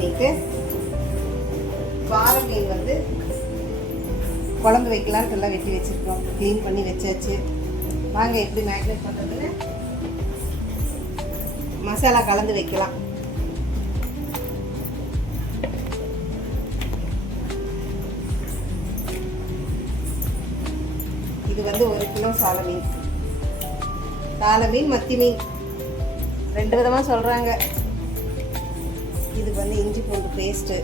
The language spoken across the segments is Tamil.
பண்ணிட்டு வாழை மீன் வந்து குழம்பு வைக்கலான்ட்டு எல்லாம் வெட்டி வச்சுருக்கோம். க்ளீன் பண்ணி வச்சாச்சு. வாங்க எப்படி மேரினேட் பண்ணுறதுன்னு மசாலா கலந்து வைக்கலாம். இது வந்து 1 கிலோ சாலை மீன். சாலை மீன், மத்தி மீன் 2 விதமாக சொல்கிறாங்க. இது வந்து இஞ்சி பூண்டு பேஸ்ட்டு,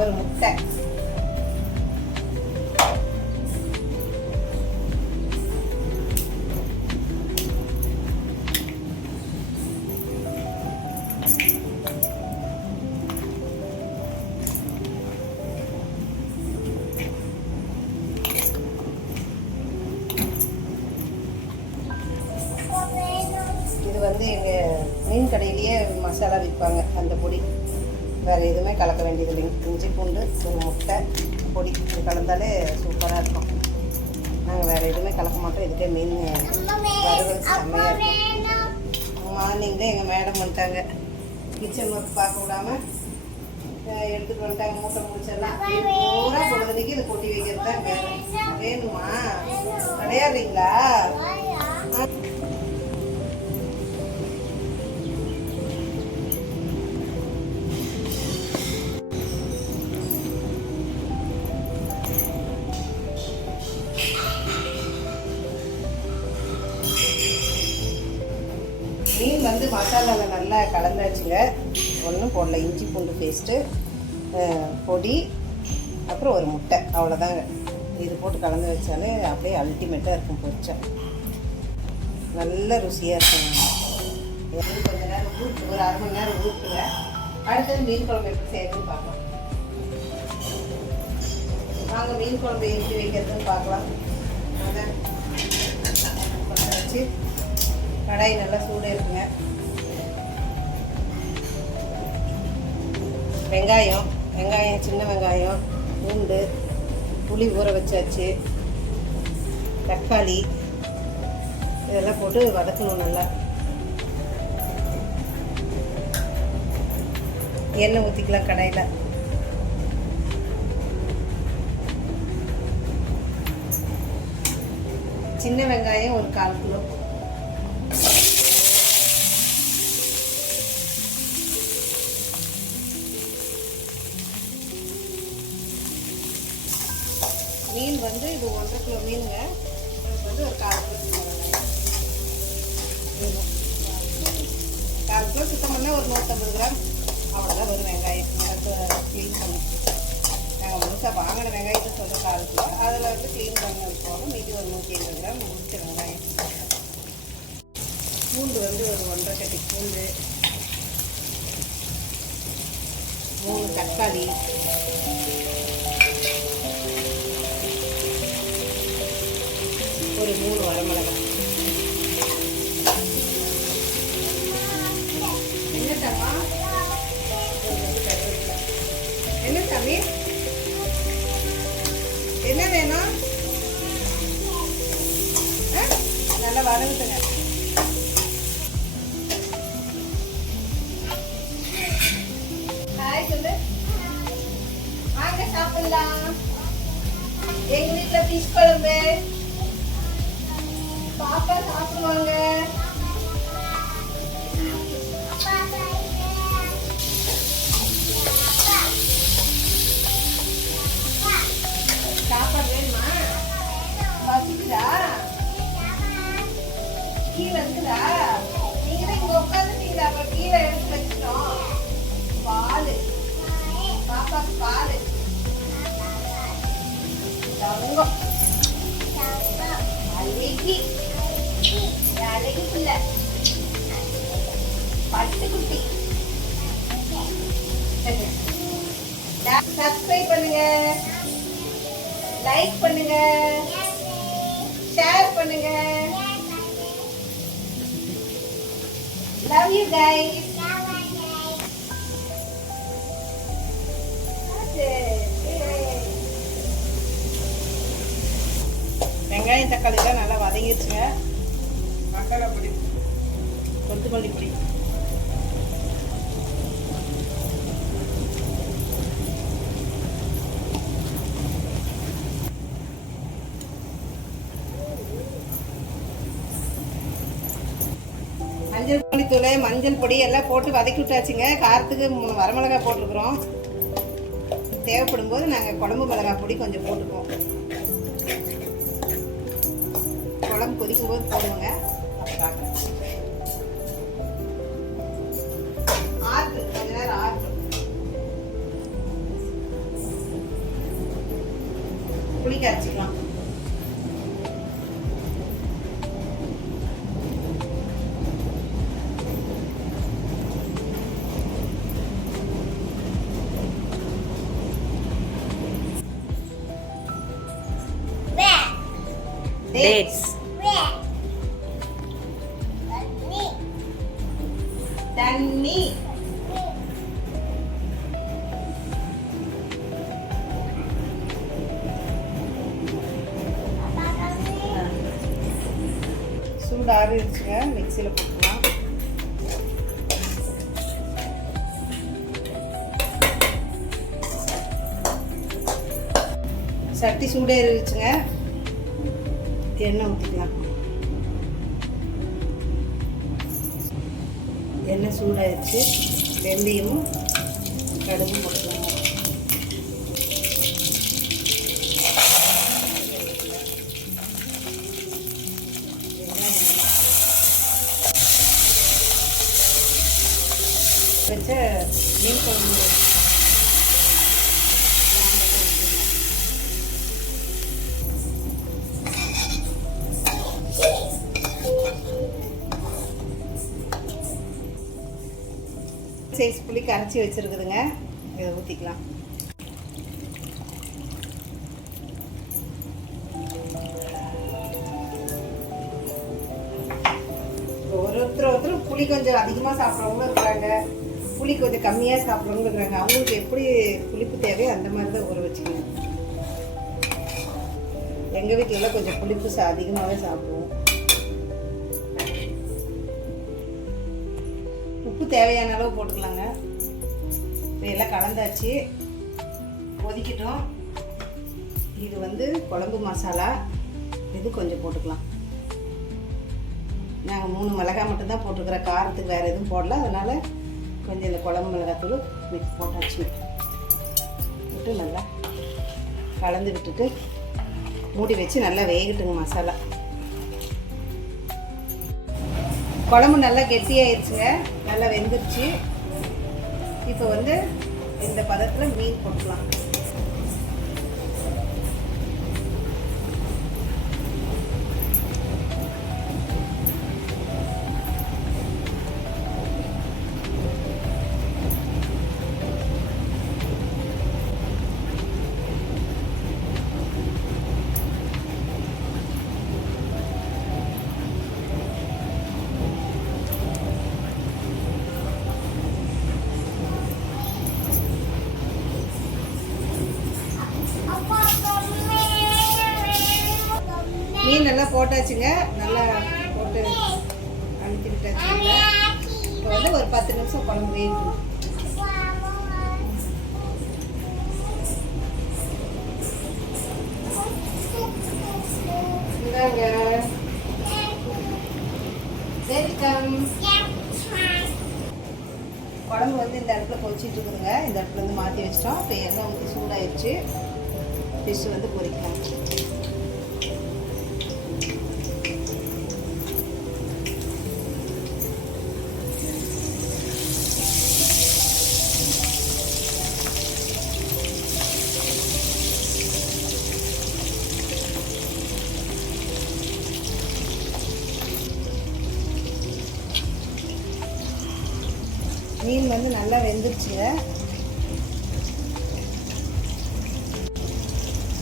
ஒரு முட்டை, இது வந்து எங்கள் மீன் கடையிலேயே மசாலா விற்பாங்க அந்த பொடி. வேறு எதுவுமே கலக்க வேண்டியது இல்லைங்க. இஞ்சி பூண்டு, ஒரு முட்டை பொடி இது கலந்தாலே சூப்பராக இருக்கும். நாங்கள் வேறு எதுவுமே கலக்க மாட்டோம். இதுக்கே மீன் வறுவல் செம்மையாக இருக்கும். மார்னிங்லேயே எங்கள் மேடம் வந்துட்டாங்க. கிச்சன் ஒர்க் பார்க்க விடாமல் எடுத்துகிட்டு வந்துட்டாங்க. மூட்டை முடிச்சிடலாம். பூரா பொழுதுனைக்கு இதை கொட்டி வைக்கிறது தான் வேணும். வேணுமா? கிடையாதுங்களா? மீன் வந்து மசாலாவில் நல்லா கலந்தாச்சுங்க. ஒன்றும் போடல. இஞ்சி பூண்டு பேஸ்ட்டு, பொடி, அப்புறம் ஒரு முட்டை, அவ்வளோதாங்க. இது போட்டு கலந்து வச்சாலே அப்படியே அல்டிமேட்டாக இருக்கும். பொரிச்சா நல்ல ருசியாக இருக்குங்க. கொஞ்சம் நேரம் ஊற்று, ஒரு 1/2 மணி நேரம் ஊற்றுங்க. அடுத்தது மீன் குழம்பு எப்படி செய்யணும்னு பார்க்கலாம். வாங்க மீன் குழம்பு எப்படி வைக்கிறதுன்னு பார்க்கலாம். அதை வச்சு கடாய் நல்லா சூடாக இருக்குங்க. வெங்காயம், சின்ன வெங்காயம், பூண்டு, புளி ஊற வச்சாச்சு, தக்காளி இதெல்லாம் போட்டு வதக்கணும். நல்லா எண்ணெய் ஊற்றிக்கலாம் கடாயில். சின்ன வெங்காயம் ஒரு 1/4 கிலோ, மீன் வந்து இது 1.5 கிலோ மீனுங்க. அதுக்கு வந்து ஒரு 1/4 கிலோ சின்ன வெங்காயம். 1/4 கிலோ சுத்தம் பண்ணால் ஒரு 150 கிராம் அவ்வளோதான் வரும் வெங்காயம். எனக்கு க்ளீன் பண்ணி நாங்கள் முழுசாக வாங்கின வெங்காயத்தை சொல்கிற 1/4 கிலோ. அதில் வந்து க்ளீன் பண்ணது போக மீதி ஒரு 150 கிராம் முடிச்ச வெங்காயம். பூண்டு வந்து ஒரு 1.5 கட்டி பூண்டு, 3 தக்காளி, ஒரு 3 வரமிளகாய். என்ன தம்மா? என்ன தம்பி? என்ன வேணும்? நல்லா வதங்குதுங்க. ஹாய் சொல்லு. வாங்க சாப்பிடலாம். எங்க வீட்டில் ஃபிஷ் குழம்பு. பாப்பா சாப்பிடுவாங்க. சாப்பாடு வேணுமா? பசிக்குதா? கீழே இருக்குதா? நீங்க தான் இங்க உட்காந்துட்டீங்களா? அப்ப கீழே எடுத்து வச்சிட்டோம். பால் பாப்பாக்கு பால் தங்கம் அழகி அழகி பிள்ளை பட்டுக்குட்டி. சப்ஸ்கிரைப் பண்ணுங்க, லைக் பண்ணுங்க, ஷேர் பண்ணுங்க. Love you guys. வெங்காயம் தக்காளிலாம் நல்லா வதங்கிடுச்சுங்க. மசாலா பொடி, கொத்தமல்லி பொடி, மஞ்சள் பொடித்தூள், மஞ்சள் பொடி எல்லாம் போட்டு வதக்கி விட்டாச்சுங்க. காரத்துக்கு 3 வரமிளகாய் போட்டிருக்கிறோம். தேவைப்படும் போது நாங்கள் குழம்பு மிளகாய் பொடி கொஞ்சம் போட்டுக்குவோம். குழம்பு கொதிக்கும் போது போடுவோங்க. ஆற்று கொஞ்ச நேரம் ஆற்று புளி கரைச்சிக்கலாம். Dates. தண்ணி, சூடு ஆறிடுச்சுங்க. மிக்சியில் போட்டுக்கலாம். சட்டி சூடு ஏறிடுச்சுங்க. எண்ணெய் ஊற்றிக்கலாம். எண்ணெய் சூடாகிடுச்சு. வெந்தயமும் கடுகும் போட்டுக்கலாம். வச்ச மீன் குழம்பு சைஸ் புளி கரைச்சி வச்சுருக்குதுங்க. இதை ஊற்றிக்கலாம். ஒருத்தர் புளி கொஞ்சம் அதிகமாக சாப்பிட்றவங்களும் இருக்கிறாங்க, புளி கொஞ்சம் கம்மியாக சாப்பிட்றவங்களும் இருக்கிறாங்க. அவங்களுக்கு எப்படி புளிப்பு தேவையோ அந்த மாதிரி தான் ஊற வச்சுக்கணும். எங்கள் வீட்டிலலாம் கொஞ்சம் புளிப்பு அதிகமாகவே சாப்பிடுவோம். உப்பு தேவையான அளவு போட்டுக்கலாங்க. இப்போ எல்லாம் கலந்தாச்சு, கொதிக்கட்டும். இது வந்து குழம்பு மசாலா, இது கொஞ்சம் போட்டுக்கலாம். நாங்கள் 3 மிளகாய் மட்டும்தான் போட்டுருக்குறோம். காரத்துக்கு வேறு எதுவும் போடல. அதனால் கொஞ்சம் இந்த குழம்பு மிளகாத்தூள் மிக்ஸ் போட்டாச்சு. விட்டு நல்லா கலந்து விட்டுட்டு மூடி வச்சு நல்லா வேகட்டுங்க மசாலா. குழம்பு நல்லா கெட்டியாகிடுச்சுங்க. நல்லா வெந்துருச்சு. இப்போ வந்து இந்த பதத்தில் மீன் போட்டுக்கலாம். மீன் நல்லா போட்டாச்சுங்க. நல்லா போட்டு அழுத்தி விட்டாச்சுங்க. இப்போ வந்து ஒரு 10 நிமிஷம் குழம்பு வேகணும். இந்தாங்க வெல்கம். குழம்பு வந்து இந்த இடத்துல கொதிச்சிட்டு இருக்குதுங்க. இந்த இடத்துல வந்து மாற்றி வச்சிட்டோம். இப்போ எண்ணெய் ஊற்றி சூடாயிடுச்சு. ஃபிஷ் வந்து பொரிக்கலாம். மீன் வந்து நல்லா வெந்துருச்சுங்க.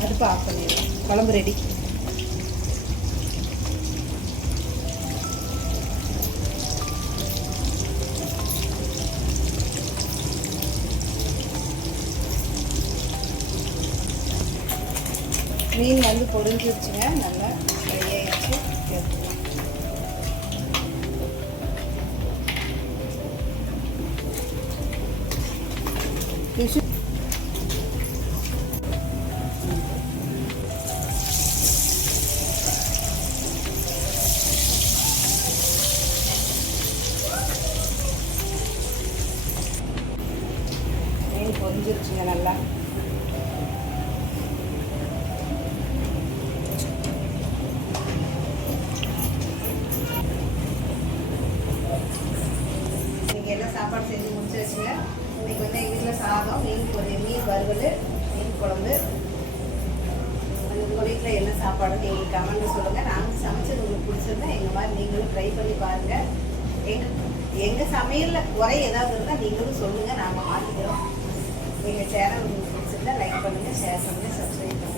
அடுப்பு ஆஃப் பண்ணிடலாம். குழம்பு ரெடி. மீன் வந்து பொரிஞ்சிருச்சுங்க, நல்லா ஃப்ரை ஆயிடுச்சு. எடுத்துக்கலாம். மீன் பொரிஞ்சிருச்சுங்க நல்லா. எல்லாம் சாப்பாடு செஞ்சு முடிச்சாச்சுங்க. இன்னைக்கு வந்து எங்கள் வீட்டில் சாதம், மீன் வறுவல், மீன் குழம்பு. உங்கள் வீட்டில் என்ன சாப்பாடுன்னு எங்களுக்கு கமெண்ட்டில் சொல்லுங்கள். நாங்கள் சமைச்சது உங்களுக்கு பிடிச்சிருந்தா எங்கள் மாதிரி நீங்களும் ட்ரை பண்ணி பாருங்கள். எங்கள் சமையலில் குறை ஏதாவது இருந்தால் நீங்களும் சொல்லுங்கள், நாங்கள் மாற்றிக்கிறோம். எங்கள் சேனல் உங்களுக்கு பிடிச்சிருந்தா லைக் பண்ணுங்கள், ஷேர் பண்ணுங்கள், சப்ஸ்கிரைப் பண்ணுங்கள்.